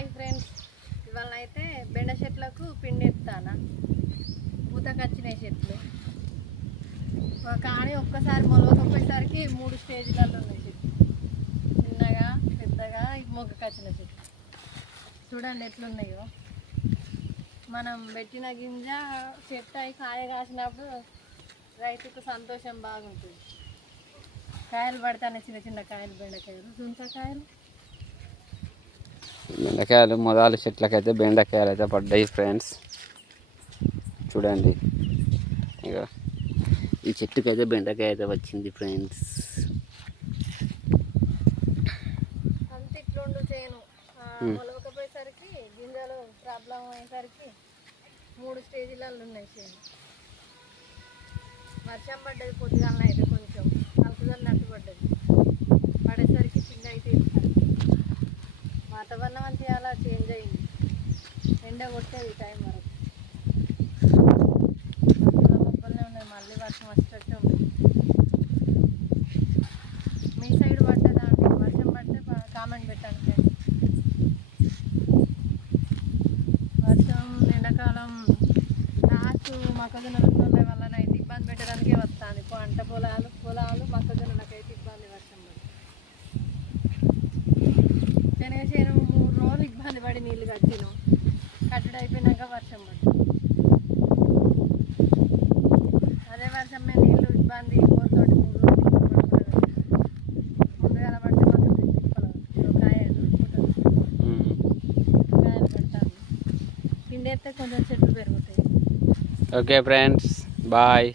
Hi friends, ఇవాళ అయితే బెండ చెట్లకు పిండి ఎత్తానా. పూతకొచ్చినాయి చెట్లు కానీ ఒక్కసారి మొలకపోయేసరికి 3 స్టేజ్లలో ఉన్నాయి చెట్లు. చిన్నగా పెద్దగా మొగ్గకొచ్చిన చెట్లు చూడండి ఎట్లున్నాయో. మనం పెట్టిన గింజ చెట్టు అయి కాయ కాసినప్పుడు రైతుకు సంతోషం బాగుంటుంది. కాయలు పడతానే చిన్న చిన్న కాయలు, బెండకాయలు, దుంసకాయలు, బెండకాయలు మొదలు చెట్లకైతే బెండకాయలు అయితే పడ్డాయి ఫ్రెండ్స్. చూడండి ఇక ఈ చెట్టుకైతే బెండకాయ అయితే వచ్చింది ఫ్రెండ్స్. అంత ఇట్లుండు చేను మొలకపోయేసరికి గింజలు ప్రాబ్లం అయ్యేసరికి 3 స్టేజీలలో ఉన్నాయి చేను. వర్షం పడ్డది పొద్దుగాలన అయితే కొంచెం నలుపుదల నట్టు పడ్డది. పడేసరికి పిండి అయితే ఇస్తారు. వాతావరణం అంతా అలా చేంజ్ అయింది. ఎండ కొట్టేది టైం వరకు మొక్కలనే ఉన్నాయి. మళ్ళీ వర్షం వచ్చేటట్టు ఉంది. మీ సైడ్ పడ్డదా అండి? వర్షం పడితే కామెంట్ పెట్టండి ఫ్రెండ్స్. వర్షం ఎండాకాలం లాస్ట్ మొక్కజొన్నల వల్ల అయితే ఇబ్బంది పెట్టడానికే వస్తుంది. పంట పొలాలు మొక్కజొన్నలకైతే ఇబ్బంది. వర్షం పడి శనగ చేను 3 రోజులు ఇబ్బంది పడి నీళ్ళు కట్టినాం. కట్టడి అయిపోయినాక వర్షం పడి అదే వర్షం మీద నీళ్ళు ఇబ్బంది కోరుతోటి 3 రోజులు ముందుగా పడితే మాత్రం కాయలు పెడతాను. పిండి అయితే కొంచెం చెట్లు పెరుగుతాయి. Okay friends, bye.